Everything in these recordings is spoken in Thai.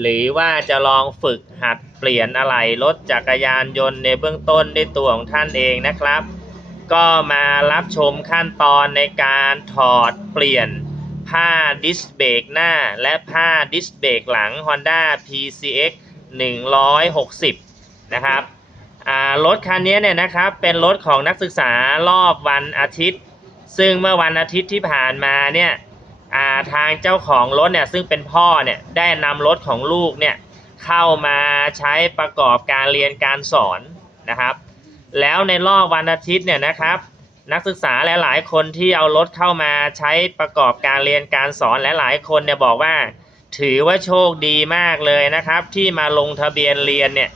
หรือว่าจะลองฝึกหัดเปลี่ยนอะไหล่รถจักรยานยนต์ในเบื้องต้นด้วยตัวของท่านเองนะครับ ก็มารับชมขั้นตอนในการถอดเปลี่ยนผ้าดิสเบรกหน้า และผ้าดิสเบรกหลัง Honda PCX 160 นะครับรถคันนี้เนี่ยนะครับเป็นรถของนักศึกษารอบวันอาทิตย์ ซึ่งเมื่อวันอาทิตย์ที่ผ่านมาเนี่ย ทางเจ้าของรถเนี่ยซึ่งเป็นพ่อเนี่ยได้นำรถของลูกเนี่ยเข้ามาใช้ประกอบการเรียนการสอนนะครับ แล้วในรอบวันอาทิตย์เนี่ยนะครับ นักศึกษาหลาย ๆ คนที่เอารถเข้ามาใช้ประกอบการเรียนการสอนและหลายคนเนี่ยบอกว่า ถือว่าโชคดีมากเลยนะครับ ที่มาลงทะเบียนเรียนเนี่ย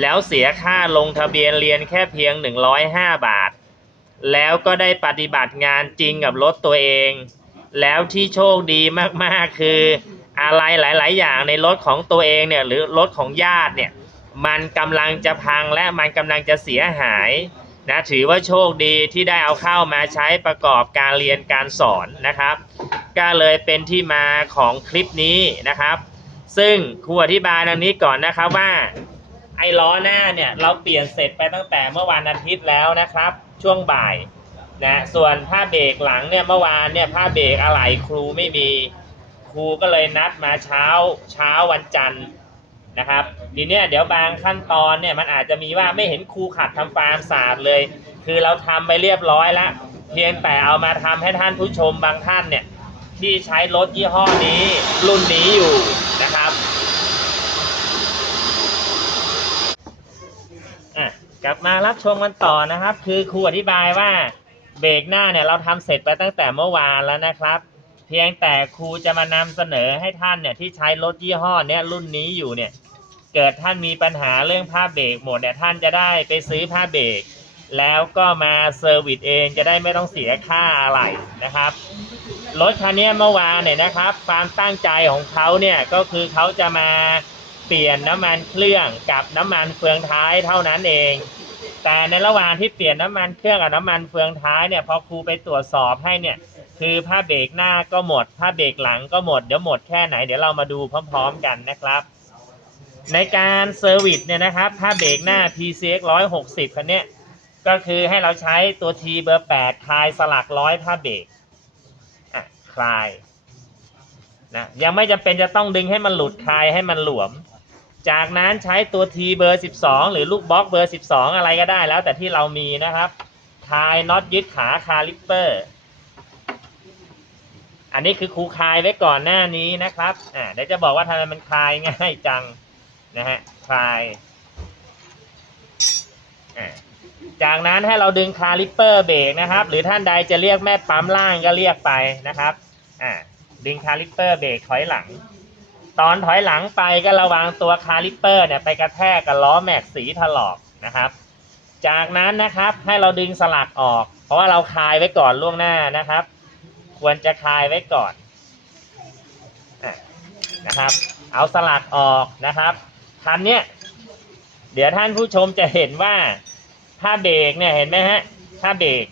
แล้วเสียค่าลงทะเบียนเรียนแค่เพียง 105 บาท แล้วก็ได้ปฏิบัติงานจริงกับรถตัวเอง แล้วที่โชคดีมากๆคืออะไรหลาย ๆ อย่างในรถของตัวเองเนี่ยหรือรถของญาติเนี่ยมันกำลังจะพังและมันกำลังจะเสียหายนะถือว่าโชคดีที่ได้เอาเข้ามาใช้ประกอบการเรียนการสอนนะครับ ก็เลยเป็นที่มาของคลิปนี้นะครับ ซึ่งครูอธิบายดังนี้ก่อนนะครับว่าไอ้ล้อหน้าเนี่ยเราเปลี่ยนเสร็จไปตั้งแต่เมื่อวันอาทิตย์แล้วนะครับ ช่วงบ่าย นะส่วนผ้าเบรกหลังเนี่ยเมื่อวานเนี่ยผ้าเบรกอะไหล่ครูไม่มีครูก็เลยนัดมาเช้าเช้าวันจันทร์นะครับทีเนี้ยเดี๋ยวบางขั้นตอนเนี่ยมันอาจจะมีว่าไม่เห็นครูขัดทำความสะอาดเลย คือเราทำไปเรียบร้อยแล้วเพียงแต่เอามาทำให้ท่านผู้ชมบางท่านเนี่ยที่ใช้รถยี่ห้อนี้รุ่นนี้อยู่นะครับอะกลับมารับชมกันต่อนะครับ คือครูอธิบายว่า เบรกหน้าเนี่ยเราทำเสร็จไปตั้งแต่เมื่อวานแล้วนะครับ เพียงแต่ครูจะมานำเสนอให้ท่านเนี่ยที่ใช้รถยี่ห้อเนี้ยรุ่นนี้อยู่เนี่ยเกิดท่านมีปัญหาเรื่องผ้าเบรกหมดเนี่ยท่านจะได้ไปซื้อผ้าเบรกแล้วก็มาเซอร์วิสเองจะได้ไม่ต้องเสียค่าอะไรนะครับรถคันนี้เมื่อวานเนี่ยนะครับ ความตั้งใจของเขาเนี่ยก็คือเขาจะมาเปลี่ยนน้ำมันเครื่องกับน้ำมันเฟืองท้ายเท่านั้นเอง แต่ในระหว่างที่เปลี่ยนน้ำมันเครื่องกับน้ำมันเฟืองท้ายเนี่ยพอครูไปตรวจสอบให้เนี่ย คือผ้าเบรกหน้าก็หมดผ้าเบรกหลังก็หมดเดี๋ยวหมดแค่ไหนเดี๋ยวเรามาดูพร้อมๆกันนะครับ ในการเซอร์วิสเนี่ยนะครับผ้าเบรกหน้า PCX 160 คันเนี้ยก็คือให้เราใช้ตัว T เบอร์ 8 คลายสลักร้อยผ้าเบรกอะคลายนะยังไม่จำเป็นจะต้องดึงให้มันหลุดคลายให้มันหลวม จากนั้นใช้ตัว T เบอร์ 12 หรือลูกบล็อกเบอร์ 12 อะไรก็ได้แล้วแต่ที่เรามีนะครับคายน็อตยึดขาคาลิปเปอร์ อันนี้คือครูคายไว้ก่อนหน้านี้นะครับอ่าเดี๋ยวจะบอกว่าทำไมมันคลายง่ายจังนะฮะคลายอ่าจากนั้นให้เราดึงคาลิปเปอร์เบรกนะครับ หรือท่านใดจะเรียกแม่ปั๊มล่างก็เรียกไปนะครับอ่าดึงคาลิปเปอร์เบรกถอยหลัง ตอนถอยหลังไปก็ระวังตัวคาลิปเปอร์เนี่ยไปกระแทกกับล้อแม็กสีถลอกนะครับ จากนั้นนะครับให้เราดึงสลักออก เพราะว่าเราคลายไว้ก่อนล่วงหน้านะครับ ควรจะคลายไว้ก่อนนะครับ เอาสลักออกนะครับคันเนี้ยเดี๋ยวท่านผู้ชมจะเห็นว่าถ้าเบรกเนี่ยเห็นไหมฮะถ้าเบรก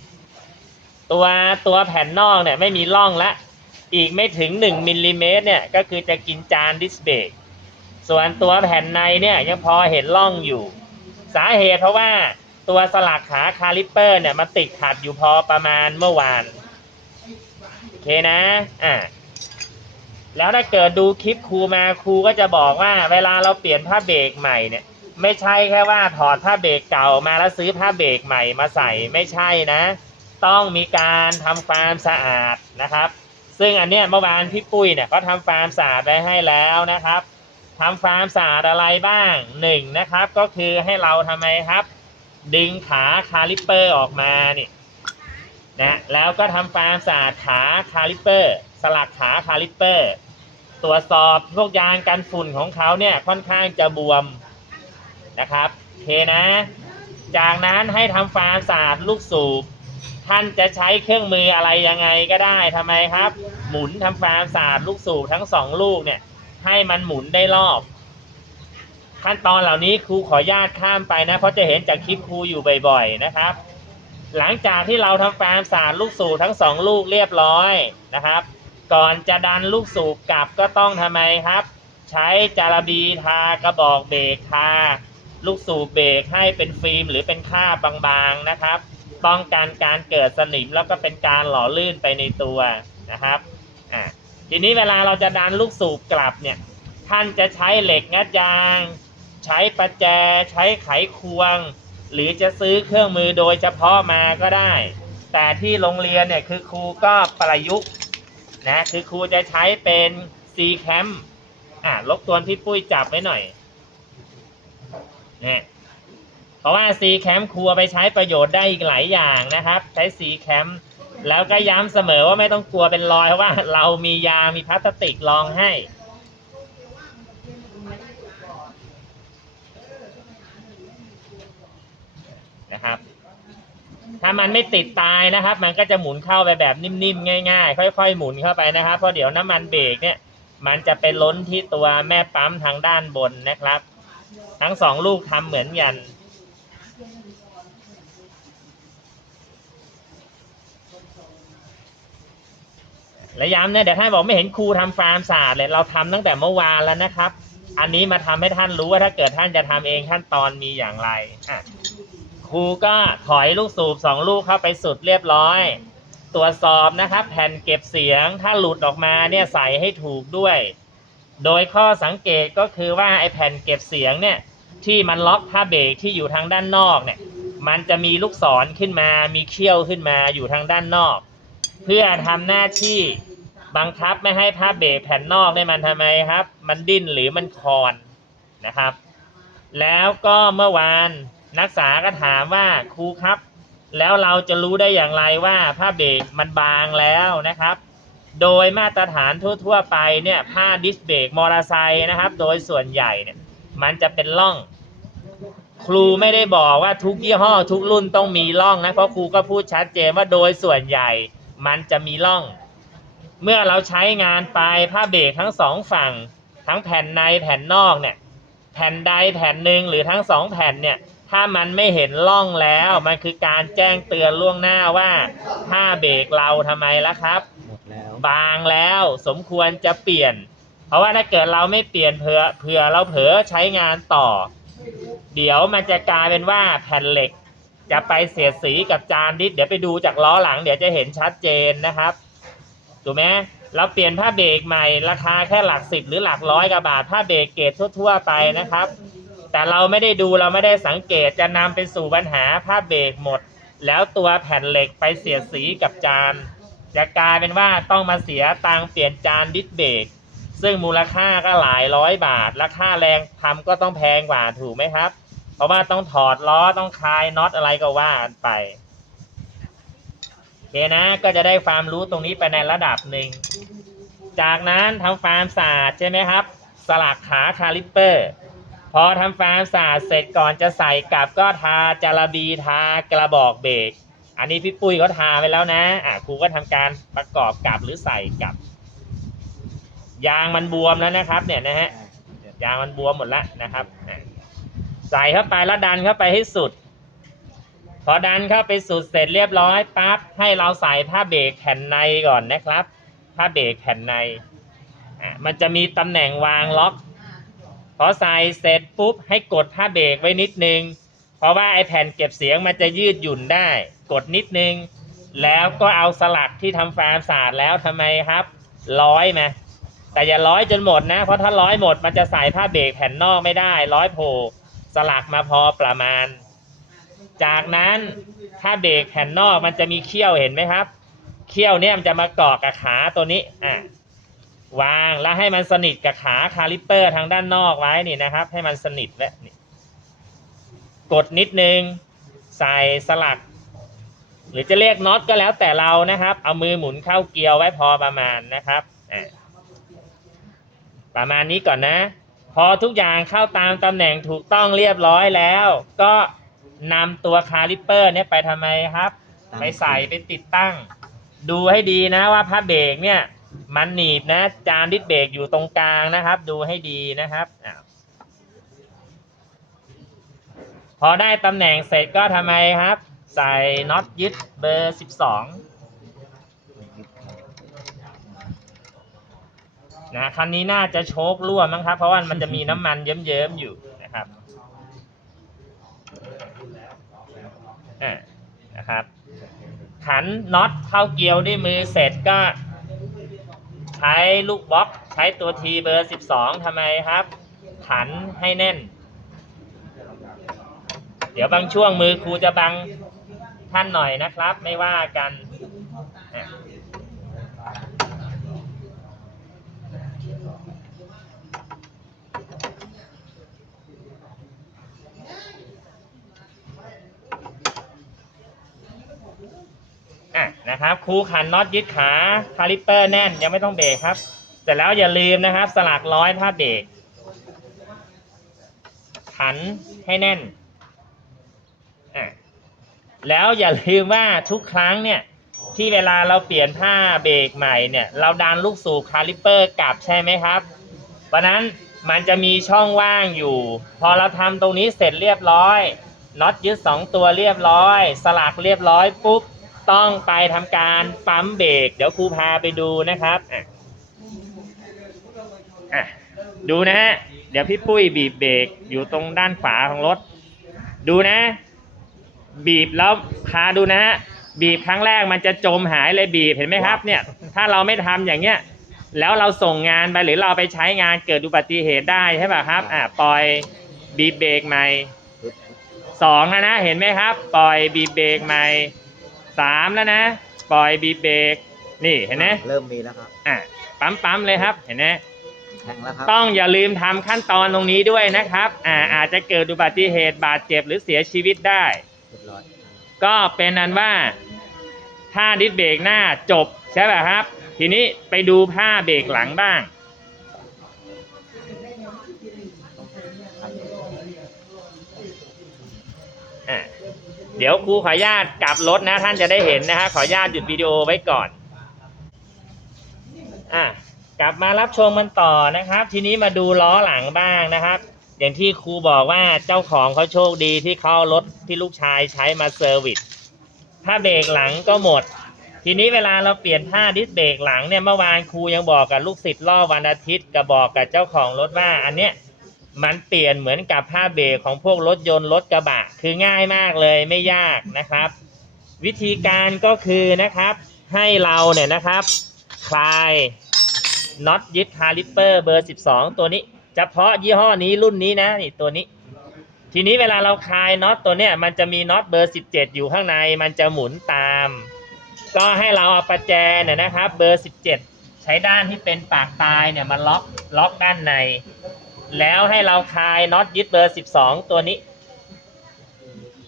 ตัวตัวแผ่นนอกเนี่ยไม่มีร่องละ อีกไม่ถึง 1มิลลิเมตรเนี่ยก็คือจะกินจานดิสเบรกส่วนตัวแผ่นในเนี่ยยังพอเห็นร่องอยู่ สาเหตุเพราะว่าตัวสลักขาคาลิปเปอร์เนี่ยมันติดขัดอยู่พอประมาณเมื่อวานโอเคนะอ่าแล้วถ้าเกิดดูคลิปครูมาครูก็จะบอกว่า เวลาเราเปลี่ยนผ้าเบรกใหม่เนี่ย ไม่ใช่แค่ว่าถอดผ้าเบรกเก่ามาแล้วซื้อผ้าเบรกใหม่มาใส่ไม่ใช่นะ ต้องมีการทำความสะอาดนะครับ ซึ่งอันเนี้ยเมื่อวานพี่ปุ้ยเนี่ยเขาทำความสะอาดไว้ให้แล้วนะครับทำความสะอาดอะไรบ้างหนึ่งนะครับ ก็คือให้เราทำไมครับ ดึงขาคาลิปเปอร์ออกมาเนี่ยนะแล้วก็ทำความสะอาดขาคาลิปเปอร์ สลักขาคาลิปเปอร์ ตรวจสอบพวกยางกันฝุ่นของเขาเนี่ยค่อนข้างจะบวมนะครับเคนะ จากนั้นให้ทำความสะอาดลูกสูบ ท่านจะใช้เครื่องมืออะไรยังไงก็ได้ทำไมครับ หมุนทำความสะอาดลูกสูบทั้งสองลูกเนี่ย ให้มันหมุนได้รอบ ขั้นตอนเหล่านี้ครูขอญาตข้ามไปนะ เพราะจะเห็นจากคลิปครูอยู่บ่อยๆนะครับ หลังจากที่เราทำความสะอาดลูกสูบทั้งสองลูกเรียบร้อยนะครับ ก่อนจะดันลูกสูบกลับก็ต้องทำไมครับ ใช้จารบีทากระบอกเบรกทาลูกสูบเบรกให้เป็นฟิล์มหรือเป็นคราบางๆนะครับ ป้องกันการเกิดสนิมแล้วก็เป็นการหล่อลื่นไปในตัวนะครับอ่าทีนี้เวลาเราจะดันลูกสูบกลับเนี่ยท่านจะใช้เหล็กงัดยาง ใช้ประแจ ใช้ไขควง หรือจะซื้อเครื่องมือโดยเฉพาะมาก็ได้ แต่ที่โรงเรียนเนี่ยคือครูก็ประยุกต์นะคือครูจะใช้เป็น C cam อะลบกวนพี่ปุ้ยจับไว้หน่อยเนี่ย เพราะว่า C cam ครูเอาไปใช้ประโยชน์ได้อีกหลายอย่างนะครับ ใช้ C cam แล้วก็ย้ำเสมอว่าไม่ต้องกลัวเป็นรอยเพราะว่าเรามียางมีพลาสติกรองให้นะครับ ถ้ามันไม่ติดตายนะครับ มันก็จะหมุนเข้าไปแบบนิ่มๆง่าย ๆ ค่อย ๆ หมุนเข้าไปนะครับ เพราะเดี๋ยวน้ำมันเบรกเนี่ย มันจะไปล้นที่ตัวแม่ปั๊มทางด้านบนนะครับ ทั้งสองลูกทำเหมือนกัน และย้ำเนี่ยเดี๋ยวท่านบอกไม่เห็นครูทำฟาร์มศาสตร์เลยเราทำตั้งแต่เมื่อวานแล้วนะครับ อันนี้มาทำให้ท่านรู้ว่าถ้าเกิดท่านจะทำเองขั้นตอนมีอย่างไรอะครูก็ถอยลูกสูบสองลูกเข้าไปสุดเรียบร้อย ตรวจสอบนะครับ แผ่นเก็บเสียงถ้าหลุดออกมาเนี่ยใส่ให้ถูกด้วย โดยข้อสังเกตก็คือว่าไอ้แผ่นเก็บเสียงเนี่ยที่มันล็อกผ้าเบรกที่อยู่ทางด้านนอกเนี่ย มันจะมีลูกศรขึ้นมา มีเขี้ยวขึ้นมาอยู่ทางด้านนอก เพื่อทำหน้าที่บังคับไม่ให้ผ้าเบรแผ่นนอกเนี่ยมันทำไมครับ มันดิ้นหรือมันคลอนนะครับ แล้วก็เมื่อวานนักศึกษาก็ถามว่าครูครับ แล้วเราจะรู้ได้อย่างไรว่าผ้าเบรมันบางแล้วนะครับ โดยมาตรฐานทั่ว ๆ ไปเนี่ยผ้าดิสเบรกมอเตอร์ไซค์นะครับ โดยส่วนใหญ่เนี่ยมันจะเป็นร่อง ครูไม่ได้บอกว่าทุกยี่ห้อทุกรุ่นต้องมีร่องนะ เพราะครูก็พูดชัดเจนว่าโดยส่วนใหญ่มันจะมีร่อง เมื่อเราใช้งานไปผ้าเบรกทั้งสองฝั่ง ทั้งแผ่นในแผ่นนอกเนี่ย แผ่นใดแผ่นหนึ่งหรือทั้งสองแผ่นเนี่ย ถ้ามันไม่เห็นร่องแล้ว มันคือการแจ้งเตือนล่วงหน้าว่าผ้าเบรกเราทำไมล่ะครับหมดแล้ว บางแล้วสมควรจะเปลี่ยน เพราะว่าถ้าเกิดเราไม่เปลี่ยนเผื่อเผื่อเราเผลอใช้งานต่อ เดี๋ยวมันจะกลายเป็นว่าแผ่นเหล็ก จะไปเสียดสีกับจานดิสเดี๋ยวไปดูจากล้อหลังเดี๋ยวจะเห็นชัดเจนนะครับถูกไหมเราเปลี่ยนผ้าเบรกใหม่ราคาแค่หลักสิบหรือหลักร้อยกว่าบาทผ้าเบรกเกรดทั่ว ๆ ไปนะครับ แต่เราไม่ได้ดูเราไม่ได้สังเกตจะนำไปสู่ปัญหาผ้าเบรกหมด แล้วตัวแผ่นเหล็กไปเสียดสีกับจานจะกลายเป็นว่าต้องมาเสียตังเปลี่ยนจานดิสเบรก ซึ่งมูลค่าก็หลายร้อยบาท ราคาแรงทำก็ต้องแพงกว่าถูกไหมครับ เพราะว่าต้องถอดล้อต้องคลายน็อตอะไรก็ว่ากันไปโอเคนะก็จะได้ความรู้ตรงนี้ไปในระดับหนึ่ง จากนั้นทำฟาร์มศาสต์ใช่ไหมครับ สลักขาคาลิปเปอร์ พอทำฟาร์มศาสต์เสร็จก่อนจะใส่กลับก็ทาจาระบีทากระบอกเบรกอันนี้พี่ปุ้ยเขาทาไปแล้วนะอะครูก็ทำการประกอบกลับหรือใส่กลับ ยางมันบวมแล้วนะครับ เนี่ยนะฮะยางมันบวมหมดแล้วนะครับใส่เข้าไปแล้วดันเข้าไปให้สุด พอดันเข้าไปสุดเสร็จเรียบร้อยปั๊บให้เราใส่ผ้าเบรกแผ่นในก่อนนะครับผ้าเบรกแผ่นในมันจะมีตำแหน่งวางล็อก พอใส่เสร็จปุ๊บให้กดผ้าเบรกไว้นิดนึง เพราะว่าไอแผ่นเก็บเสียงมันจะยืดหยุ่นได้ กดนิดนึง แล้วก็เอาสลักที่ทำฟาร์มศาสตร์แล้วทำไมครับ ร้อยไหม แต่อย่าร้อยจนหมดนะ เพราะถ้าร้อยหมดมันจะใส่ผ้าเบรกแผ่นนอกไม่ได้ร้อยโผล่สลักมาพอประมาณ จากนั้นถ้าเบรกแผ่นนอกมันจะมีเขี้ยวเห็นไหมครับ เขี้ยวเนี่ยมันจะมาเกาะกับขาตัวนี้อะวางแล้วให้มันสนิทกับขาคาลิปเปอร์ทางด้านนอกไว้นี่นะครับ ให้มันสนิทไว้นี่กดนิดนึงใส่สลัก หรือจะเรียกน็อตก็แล้วแต่เรานะครับ เอามือหมุนเข้าเกียร์ไว้พอประมาณนะครับอะ ประมาณนี้ก่อนนะ พอทุกอย่างเข้าตามตำแหน่งถูกต้องเรียบร้อยแล้ว ก็นำตัวคาลิปเปอร์เนี่ยไปทำไมครับ ไปใส่ไปติดตั้ง ดูให้ดีนะว่าผ้าเบรกเนี่ย มันหนีบนะ จานดิสเบรกอยู่ตรงกลางนะครับ ดูให้ดีนะครับพอได้ตำแหน่งเสร็จก็ทำไมครับ ใส่น็อตยึดเบอร์ 12 นะคันนี้น่าจะโชครั่วมั้งครับ เพราะว่ามันจะมีน้ำมันเยิ้มๆอยู่นะครับอ่นะครับ ขันน็อตเข้าเกลียวด้วยมือเสร็จก็ ใช้ลูกบล็อกใช้ตัวทีเบอร์ 12ทำไมครับ ขันให้แน่น เดี๋ยวบางช่วงมือครูจะบังท่านหน่อยนะครับ ไม่ว่ากัน นะครับครูขันน็อตยึดขาคาลิปเปอร์แน่นยังไม่ต้องเบรกครับ เสร็จแล้วอย่าลืมนะครับ สลักร้อยถ้าเบรกขันให้แน่นอะแล้วอย่าลืมว่าทุกครั้งเนี่ยที่เวลาเราเปลี่ยนผ้าเบรกใหม่เนี่ย เราดันลูกสูบคาลิปเปอร์กลับใช่ไหมครับเพราะนั้นมันจะมีช่องว่างอยู่ พอเราทำตรงนี้เสร็จเรียบร้อยน็อตยึดสองตัวเรียบร้อย สลักเรียบร้อยปุ๊บ ต้องไปทำการปั๊มเบรกเดี๋ยวครูพาไปดูนะครับอะอะดูนะฮะเดี๋ยวพี่ปุ้ยบีบเบรกอยู่ตรงด้านขวาของรถ ดูนะ บีบแล้วพาดูนะฮะบีบครั้งแรกมันจะจมหายเลยบีบเห็นไหมครับ เนี่ย ถ้าเราไม่ทำอย่างเงี้ย แล้วเราส่งงานไปหรือเราไปใช้งานเกิดอุบัติเหตุได้ใช่ป่ะครับอะปล่อยบีบเบรกใหม่สองแล้วนะเห็นไหมครับ ปล่อยบีบเบรกใหม่ สามแล้วนะ ปล่อยบีบเบรกนี่เห็นไหมเริ่มมีแล้วครับอะปั๊มปั๊มเลยครับเห็นไหมแข่งแล้วครับต้องอย่าลืมทำขั้นตอนตรงนี้ด้วยนะครับอ่าอาจจะเกิดอุบัติเหตุบาดเจ็บหรือเสียชีวิตได้เรียบร้อยก็เป็นอันว่าผ้าดิสเบรกหน้าจบใช่ป่ะครับ ทีนี้ไปดูผ้าเบรกหลังบ้าง เดี๋ยวครูขออนุญาตกลับรถนะ ท่านจะได้เห็นนะฮะขออนุญาตหยุดวิดีโอไว้ก่อนอะกลับมารับชมมันต่อนะครับ ทีนี้มาดูล้อหลังบ้างนะครับ อย่างที่ครูบอกว่าเจ้าของเขาโชคดีที่เขาเอารถที่ลูกชายใช้มาเซอร์วิสถ้าเบรกหลังก็หมด ทีนี้เวลาเราเปลี่ยนผ้าดิสเบรกหลังเนี่ยเมื่อวานครูยังบอกกับลูกศิษย์รอบวันอาทิตย์กับบอกกับเจ้าของรถว่าอันเนี้ย มันเปลี่ยนเหมือนกับผ้าเบรกของพวกรถยนต์รถกระบะ คือง่ายมากเลยไม่ยากนะครับ วิธีการก็คือนะครับ ให้เราเนี่ยนะครับคลายน็อตยึดคาลิปเปอร์เบอร์ 12 ตัวนี้เฉพาะยี่ห้อนี้รุ่นนี้นะนี่ตัวนี้ ทีนี้เวลาเราคลายน็อตตัวเนี้ยมันจะมีน็อตเบอร์ 17 อยู่ข้างในมันจะหมุนตาม ก็ให้เราเอาประแจเนี่ยนะครับ เบอร์ 17 ใช้ด้านที่เป็นปากตายเนี่ยมาล็อกล็อกด้านใน แล้วให้เราคลายน็อตยึดเบอร์12ตัวนี้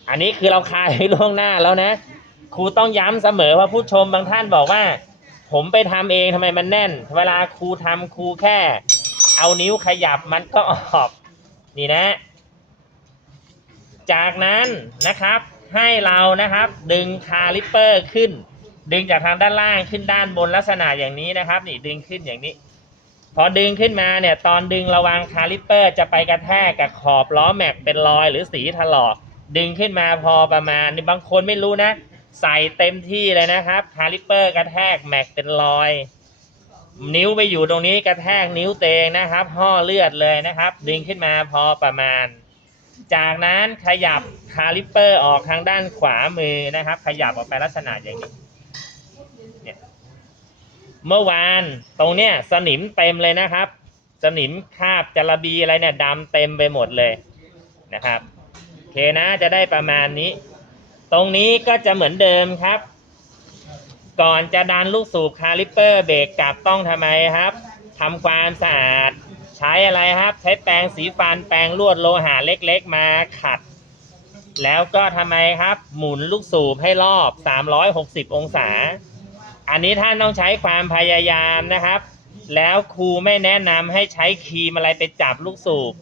อันนี้คือเราคลายไว้ล่วงหน้าแล้วนะ ครูต้องย้ำเสมอว่าผู้ชมบางท่านบอกว่า ผมไปทำเองทำไมมันแน่น เวลาครูทำครูแค่ เอานิ้วขยับมันก็ออก นี่นะ จากนั้นนะครับ ให้เรานะครับ ดึงคาลิปเปอร์ขึ้น ดึงจากทางด้านล่างขึ้นด้านบนลักษณะอย่างนี้นะครับ นี่ดึงขึ้นอย่างนี้ พอดึงขึ้นมาเนี่ยตอนดึงระวังคาลิปเปอร์ จะไปกระแทกกับขอบล้อแม็กเป็นรอยหรือสีถลอก ดึงขึ้นมาพอประมาณนี่บางคนไม่รู้นะ ใส่เต็มที่เลยนะครับคาลิปเปอร์กระแทกแม็กเป็นรอย นิ้วไปอยู่ตรงนี้กระแทกนิ้วเตงนะครับห่อเลือดเลยนะครับ ดึงขึ้นมาพอประมาณ จากนั้นขยับคาลิปเปอร์ออกทางด้านขวามือนะครับ ขยับออกไปลักษณะอย่างนี้ เมื่อวานตรงเนี้ยสนิมเต็มเลยนะครับ สนิมคราบจระบีอะไรเนี่ยดำเต็มไปหมดเลยนะครับโอเคนะจะได้ประมาณนี้ ตรงนี้ก็จะเหมือนเดิมครับ ก่อนจะดันลูกสูบคาลิปเปอร์เบรกกลับต้องทำไมครับทำความสะอาด ใช้อะไรครับ ใช้แปรงสีฟันแปรงลวดโลหะเล็กๆมาขัด แล้วก็ทำไมครับ หมุนลูกสูบให้รอบ 360 องศา อันนี้ท่านต้องใช้ความพยายามนะครับ แล้วครูไม่แนะนำให้ใช้ครีมอะไรไปจับลูกสูบ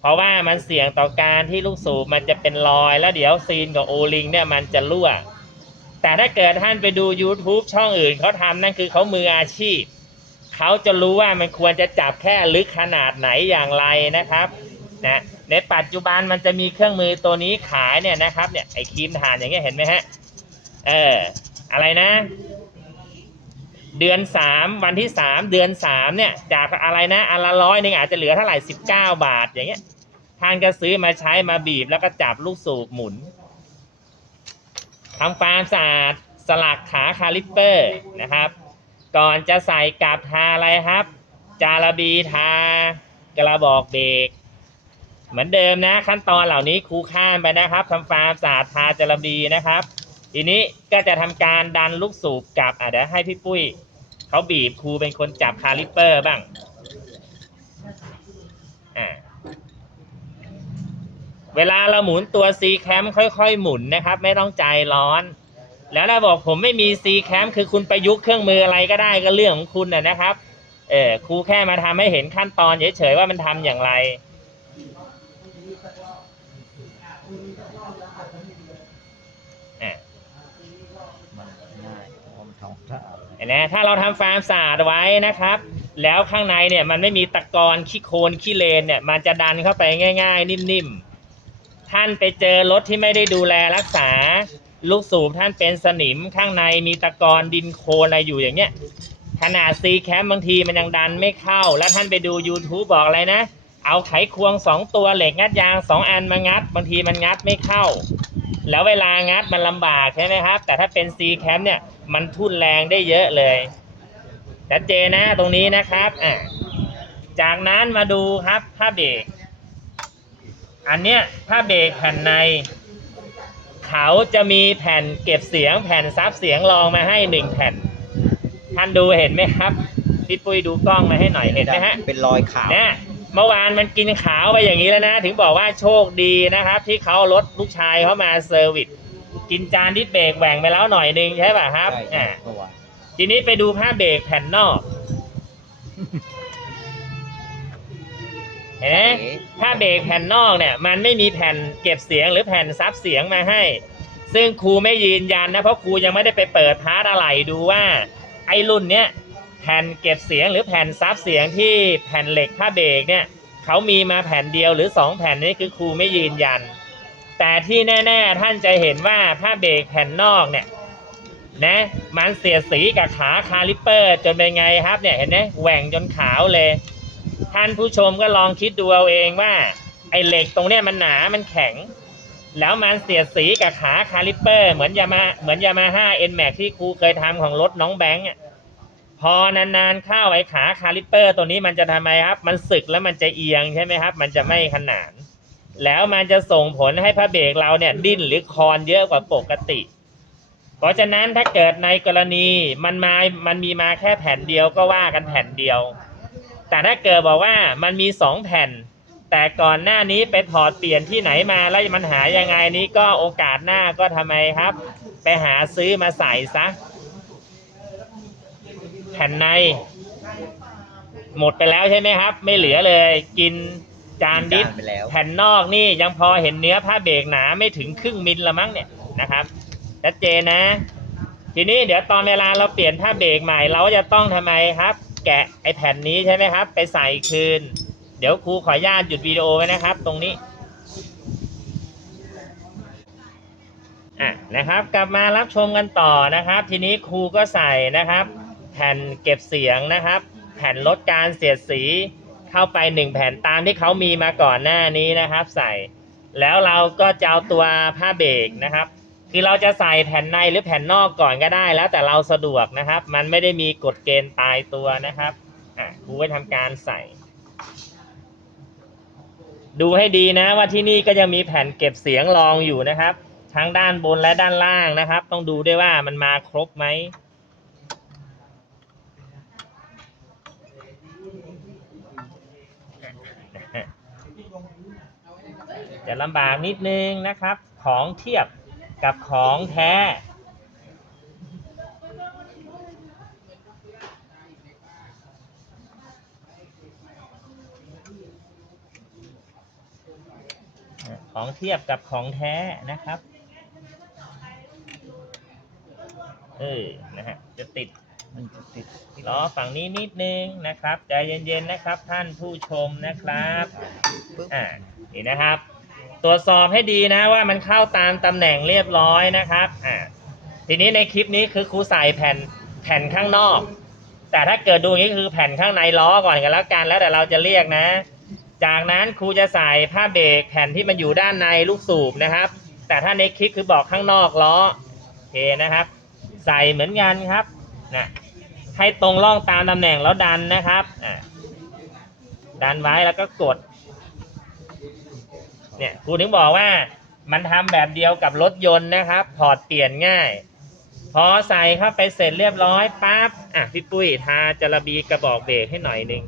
เพราะว่ามันเสี่ยงต่อการที่ลูกสูบมันจะเป็นรอย แล้วเดี๋ยวซีนกับโอลิงเนี่ยมันจะรั่ว แต่ถ้าเกิดท่านไปดู YouTube ช่องอื่นเขาทำนั่นคือเขามืออาชีพ เขาจะรู้ว่ามันควรจะจับแค่ลึกขนาดไหนอย่างไรนะครับนะในปัจจุบันมันจะมีเครื่องมือตัวนี้ขายเนี่ยนะครับเนี่ยไอครีมถ่านอย่างเงี้ยเห็นไหมฮะเอออะไรนะ เดือนสามวันที่สามเดือนสามเนี่ยจากอะไรนะอันละร้อยหนึงอาจจะเหลือเท่าไหร่สิบเก้าบาทอย่างเงี้ยท่านก็ซื้อมาใช้มาบีบแล้วก็จับลูกสูบหมุนทำความสะอาดสลักขาคาลิปเปอร์นะครับ ก่อนจะใส่กับทาอะไรครับ จาระบีทากระบอกเบรกเหมือนเดิมนะขั้นตอนเหล่านี้ครูข้ามไปนะครับทำความสะอาดทาจาระบีนะครับ ทีนี้ก็จะทำการดันลูกสูบกลับอะเดี๋ยวให้พี่ปุ้ย เขาบีบครูเป็นคนจับคาลิปเปอร์บ้างเวลาเราหมุนตัว C แคมค่อยๆ หมุนนะครับ ไม่ต้องใจร้อน แล้วเราบอกผมไม่มี C แคมคือคุณประยุกต์เครื่องมืออะไรก็ได้ก็เรื่องของคุณนะนะครับ เออครูแค่มาทำให้เห็นขั้นตอนเฉยๆว่ามันทำอย่างไร อะ มันง่ายเพราะมันทำสะอาด เห็นไหมถ้าเราทำฟาร์มสะอาดไว้นะครับ แล้วข้างในเนี่ยมันไม่มีตะกอนขี้โคลนขี้เลนเนี่ยมันจะดันเข้าไปง่าย ๆ นิ่มๆ ท่านไปเจอรถที่ไม่ได้ดูแลรักษา ลูกสูบท่านเป็นสนิมข้างในมีตะกอนดินโคลนอะไรอยู่อย่างเงี้ยขนาดซีแคมบางทีมันยังดันไม่เข้า แล้วท่านไปดู YouTube บอกอะไรนะ เอาไขควงสองตัวเหล็กงัดยางสองอันมางัด บางทีมันงัดไม่เข้า แล้วเวลางัดมันลำบากใช่ไหมครับ แต่ถ้าเป็นซีแคมเนี่ย มันทุ่นแรงได้เยอะเลยชัดเจนนะตรงนี้นะครับอะจากนั้นมาดูครับผ้าเบรกอันเนี้ยผ้าเบรกแผ่นใน เขาจะมีแผ่นเก็บเสียงแผ่นซับเสียงรองมาให้หนึ่งแผ่น ท่านดูเห็นไหมครับพี่ปุ้ยดูกล้องมาให้หน่อยเห็นไหมฮะเป็นรอยขาวเนี่ยเมื่อวานมันกินขาวไปอย่างนี้แล้วนะ ถึงบอกว่าโชคดีนะครับ ที่เขาเอารถลูกชายเขามาเซอร์วิส กินจานดิสเบรกแหว่งไปแล้วหน่อยนึงใช่ป่ะครับใช่อ่าเมื่อวานทีนี้ไปดูผ้าเบรกแผ่นนอก เห็นไหมผ้าเบรกแผ่นนอกเนี่ย มันไม่มีแผ่นเก็บเสียงหรือแผ่นซับเสียงมาให้ ซึ่งครูไม่ยืนยันนะ เพราะครูยังไม่ได้ไปเปิดพาร์ทอะไรดูว่า ไอ้รุ่นเนี้ยแผ่นเก็บเสียงหรือแผ่นซับเสียงที่แผ่นเหล็กผ้าเบรกเนี่ยเขามีมาแผ่นเดียวหรือสองแผ่นนี้คือครูไม่ยืนยัน แต่ที่แน่ ๆ ท่านจะเห็นว่าผ้าเบรกแผ่นนอกเนี่ยนะมันเสียสีกับขาคาลิปเปอร์ จนเป็นไงครับเนี่ยเห็นไหมแหว่งจนขาวเลย ท่านผู้ชมก็ลองคิดดูเอาเองว่า ไอ้เหล็กตรงเนี้ยมันหนามันแข็ง แล้วมันเสียสีกับขาคาลิปเปอร์ เหมือนยามาเหมือนยามาฮ่าเอ็นแม็กที่ครูเคยทำของรถน้องแบงค์อะพอนานๆเข้าไอ้ขาคาลิปเปอร์ ตัวนี้มันจะทำไมครับ มันสึกแล้วมันจะเอียงใช่ไหมครับ มันจะไม่ขนาน แล้วมันจะส่งผลให้พระเบรกเราเนี่ยดิ้นหรือคลอนเยอะกว่าปกติ เพราะฉะนั้นถ้าเกิดในกรณีมันมา มันมีมาแค่แผ่นเดียวก็ว่ากันแผ่นเดียว แต่ถ้าเกิดบอกว่ามันมีสองแผ่น แต่ก่อนหน้านี้ไปถอดเปลี่ยนที่ไหนมาแล้วมันหายังไงนี้ก็โอกาสหน้าก็ทำไมครับ ไปหาซื้อมาใส่ซะ แผ่นใน หมดไปแล้วใช่ไหมครับ ไม่เหลือเลยกิน จานดิสไปแล้ว แผ่นนอกนี่ยังพอเห็นเนื้อผ้าเบรกหนาไม่ถึงครึ่งมิลละมั้งเนี่ยนะครับชัดเจนนะ ทีนี้เดี๋ยวตอนเวลาเราเปลี่ยนผ้าเบรกใหม่เราจะต้องทำไมครับ แกะไอแผ่นนี้ใช่ไหมครับ ไปใส่คืน เดี๋ยวครูขออนุญาตหยุดวิดีโอไว้นะครับ ตรงนี้อะนะครับ กลับมารับชมกันต่อนะครับ ทีนี้ครูก็ใส่นะครับ แผ่นเก็บเสียงนะครับ แผ่นลดการเสียดสี เข้าไปหนึ่งแผ่นตามที่เขามีมาก่อนหน้านี้นะครับ ใส่ แล้วเราก็จะเอาตัวผ้าเบรกนะครับ คือเราจะใส่แผ่นในหรือแผ่นนอกก่อนก็ได้แล้วแต่เราสะดวกนะครับ มันไม่ได้มีกฎเกณฑ์ตายตัวนะครับอะครูก็ทำการใส่ ดูให้ดีนะว่าที่นี่ก็ยังมีแผ่นเก็บเสียงรองอยู่นะครับ ทั้งด้านบนและด้านล่างนะครับ ต้องดูด้วยว่ามันมาครบไหม จะลำบากนิดนึงนะครับ ของเทียบกับของแท้ ของเทียบกับของแท้นะครับ เออ นะฮะ จะติด มันจะติดล้อฝั่งนี้นิดนึงนะครับใจเย็นๆนะครับ ท่านผู้ชมนะครับอ่านี่นะครับ ตรวจสอบให้ดีนะว่ามันเข้าตามตำแหน่งเรียบร้อยนะครับอ่าทีนี้ในคลิปนี้คือครูใส่แผ่นแผ่นข้างนอก แต่ถ้าเกิดดูอย่างนี้คือแผ่นข้างในล้อก่อนกันแล้วกันแล้วแต่เราจะเรียกนะ จากนั้นครูจะใส่ผ้าเบรกแผ่นที่มันอยู่ด้านในลูกสูบนะครับ แต่ถ้าในคลิปคือบอกข้างนอกล้อโอเคนะครับ ใส่เหมือนกันครับนะ ให้ตรงร่องตามตำแหน่งแล้วดันนะครับดันไว้แล้วก็กด เนี่ยครูถึงบอกว่ามันทำแบบเดียวกับรถยนต์นะครับพอร์ตเปลี่ยนง่าย พอใส่เข้าไปเสร็จเรียบร้อยปั๊บอะพี่ปุ้ยทาจระบีกระบอกเบรกให้หน่อยหนึ่ง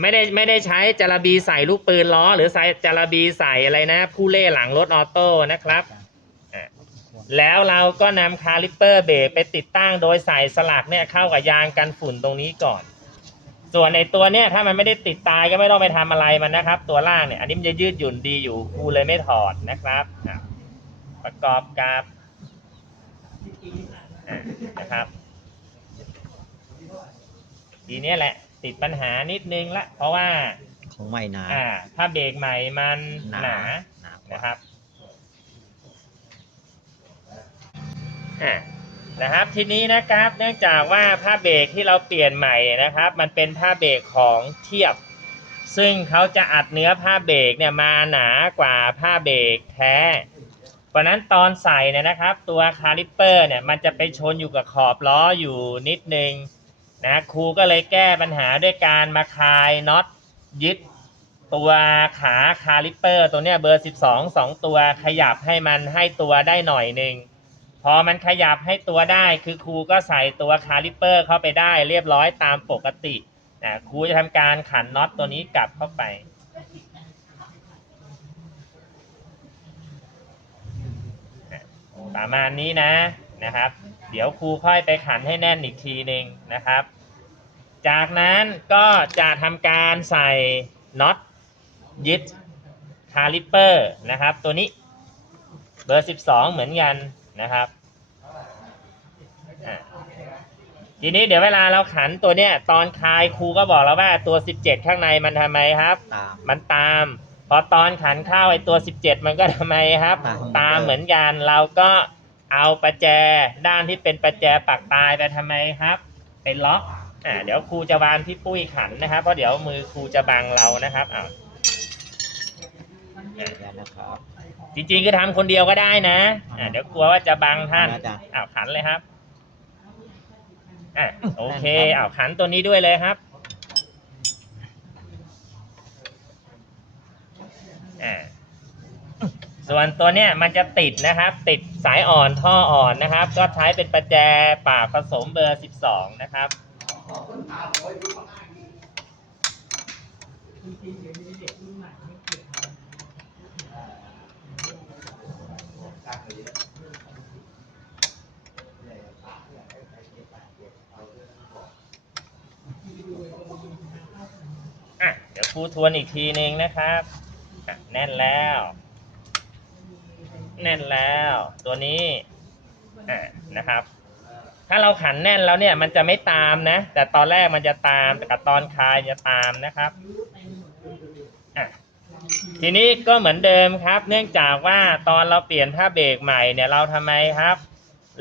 ไม่ได้ไม่ได้ใช้จระบีใส่ลูกปืนล้อ หรือใส่จระบีใส่อะไรนะ ผู้เล่หลังรถออโต้นะครับ แล้วเราก็นำคาลิปเปอร์เบรกไปติดตั้งโดยใส่สลักเนี่ยเข้ากับยางกันฝุ่นตรงนี้ก่อน ส่วนในตัวเนี่ยถ้ามันไม่ได้ติดตายก็ไม่ต้องไปทำอะไรมันนะครับ ตัวล่างเนี่ยอันนี้มันจะยืดหยุ่นดีอยู่ครูเลยไม่ถอดนะครับอะประกอบกับอะนะครับ ทีเนี้ยแหละ ติดปัญหานิดนึงละ เพราะว่าของใหม่หนาอ่าถ้าเบรกใหม่มันหนาหนานะนะครับ อะนะครับทีนี้นะครับเนื่องจากว่าผ้าเบรกที่เราเปลี่ยนใหม่นะครับ มันเป็นผ้าเบรกของเทียบ ซึ่งเขาจะอัดเนื้อผ้าเบรกเนี่ยมาหนากว่าผ้าเบรกแท้เพราะนั้นตอนใส่เนี่ยนะครับ ตัวคาลิปเปอร์เนี่ยมันจะไปชนอยู่กับขอบล้ออยู่นิดนึงนะครูก็เลยแก้ปัญหาด้วยการมาคลายน็อตยึดตัวขาคาลิปเปอร์ ตัวเนี้ยเบอร์ 12 2 ตัวขยับให้มันให้ตัวได้หน่อยหนึ่ง พอมันขยับให้ตัวได้คือครูก็ใส่ตัวคาลิปเปอร์เข้าไปได้เรียบร้อยตามปกตินะครูจะทำการขันน็อตตัวนี้กลับเข้าไปประมาณนี้นะนะครับ เดี๋ยวครูค่อยไปขันให้แน่นอีกทีหนึ่งนะครับ จากนั้นก็จะทำการใส่น็อตยึดคาลิปเปอร์นะครับ ตัวนี้เบอร์ 12 เหมือนกัน นะครับอะทีนี้เดี๋ยวเวลาเราขันตัวเนี้ยตอนคลายครูก็บอกแล้วว่าตัว 17 ข้างในมันทำไมครับ ตาม มันตาม พอตอนขันเข้าไอตัว 17 มันก็ทำไมครับ ตามตามเหมือนกันเราก็เอาประแจด้านที่เป็นประแจปักตายไปทำไมครับ เป็นล็อกอ่าเดี๋ยวครูจะวานพี่ปุ้ยขันนะครับเพราะเดี๋ยวมือครูจะบังเรานะครับอ้าว เดี๋ยวนะครับ จริงๆคือทำคนเดียวก็ได้นะอ่าเดี๋ยวกลัวว่าจะบังท่านอาจารย์ อ้าวขันเลยครับอะโอเคอ้าวขันตัวนี้ด้วยเลยครับอ่าส่วนตัวเนี้ยมันจะติดนะครับ ติดสายอ่อนท่ออ่อนนะครับ ก็ใช้เป็นประแจปากผสมเบอร์ 12 นะครับ อะเดี๋ยวครูทวนอีกทีนึงนะครับอะแน่นแล้ว แน่นแล้ว ตัวนี้อะนะครับ ถ้าเราขันแน่นแล้วเนี่ยมันจะไม่ตามนะ แต่ตอนแรกมันจะตามแต่กับตอนคลายจะตามนะครับอะทีนี้ก็เหมือนเดิมครับ เนื่องจากว่าตอนเราเปลี่ยนผ้าเบรกใหม่เนี่ยเราทำไมครับ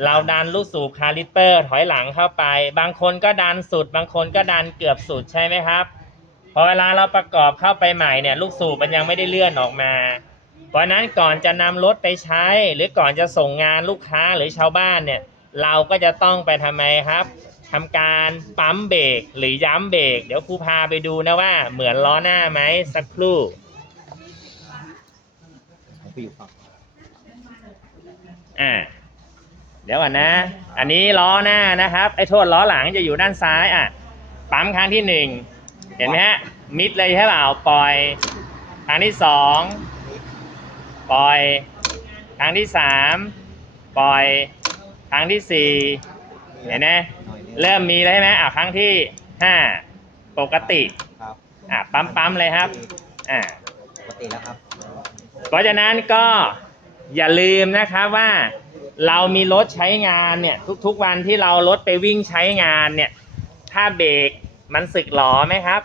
เราดันลูกสูบคาลิปเปอร์ถอยหลังเข้าไป บางคนก็ดันสุด บางคนก็ดันเกือบสุดใช่ไหมครับ อเวลาเราประกอบเข้าไปใหม่เนี่ยลูกสูบมันยังไม่ได้เลื่อนออกมา เพราะนั้นก่อนจะนำรถไปใช้ หรือก่อนจะส่งงานลูกค้าหรือชาวบ้านเนี่ยเราก็จะต้องไปทำไมครับทำการปั๊มเบรกหรือย้ำเบรกเดี๋ยวครูพาไปดูนะว่าเหมือนล้อหน้าไหมสักครู่ผมไปอยู่ฝั่งอ่าเดี๋ยวก่อนนะ อันนี้ล้อหน้านะครับ ไอ้โทษล้อหลังจะอยู่ด้านซ้ายอะ ปั๊มครั้งที่หนึ่ง เห็นไหมฮะ มิดเลยใช่เปล่าปล่อยครั้งที่สองปล่อยครั้งที่สามปล่อยครั้งที่สี่เห็นไหมหน่อยนึงเริ่มมีแล้วใช่ไหมอะครั้งที่ห้าปกติครับอะปั๊มปั๊มเลยครับอ่าปกติแล้วครับ เพราะฉะนั้นก็อย่าลืมนะครับว่า เรามีรถใช้งานเนี่ยทุกๆวันที่เรารถไปวิ่งใช้งานเนี่ยถ้าเบรก มันสึกหรอไหมครับ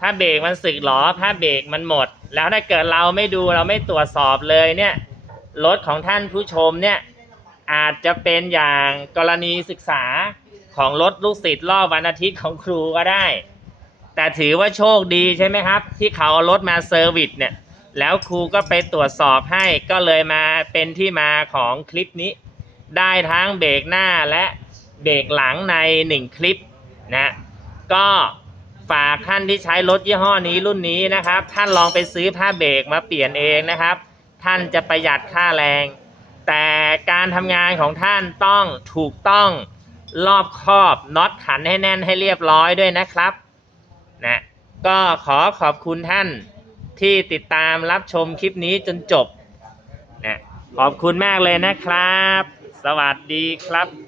ถ้าเบรกมันสึกหรอถ้าเบรกมันหมด แล้วถ้าเกิดเราไม่ดูเราไม่ตรวจสอบเลยเนี่ยรถของท่านผู้ชมเนี่ยอาจจะเป็นอย่างกรณีศึกษาของรถลูกศิษย์รอบวันอาทิตย์ของครูก็ได้ แต่ถือว่าโชคดีใช่ไหมครับ ที่เขาเอารถมาเซอร์วิสเนี่ยแล้วครูก็ไปตรวจสอบให้ก็เลยมาเป็นที่มาของคลิปนี้ ได้ทั้งเบรกหน้าและเบรกหลังในหนึ่งคลิปนะ ก็ฝากท่านที่ใช้รถยี่ห้อนี้รุ่นนี้นะครับ ท่านลองไปซื้อผ้าเบรกมาเปลี่ยนเองนะครับ ท่านจะประหยัดค่าแรง แต่การทำงานของท่านต้องถูกต้องรอบคอบน็อตขันให้แน่นให้เรียบร้อยด้วยนะครับนะก็ขอขอบคุณท่านที่ติดตามรับชมคลิปนี้จนจบนะขอบคุณมากเลยนะครับ สวัสดีครับ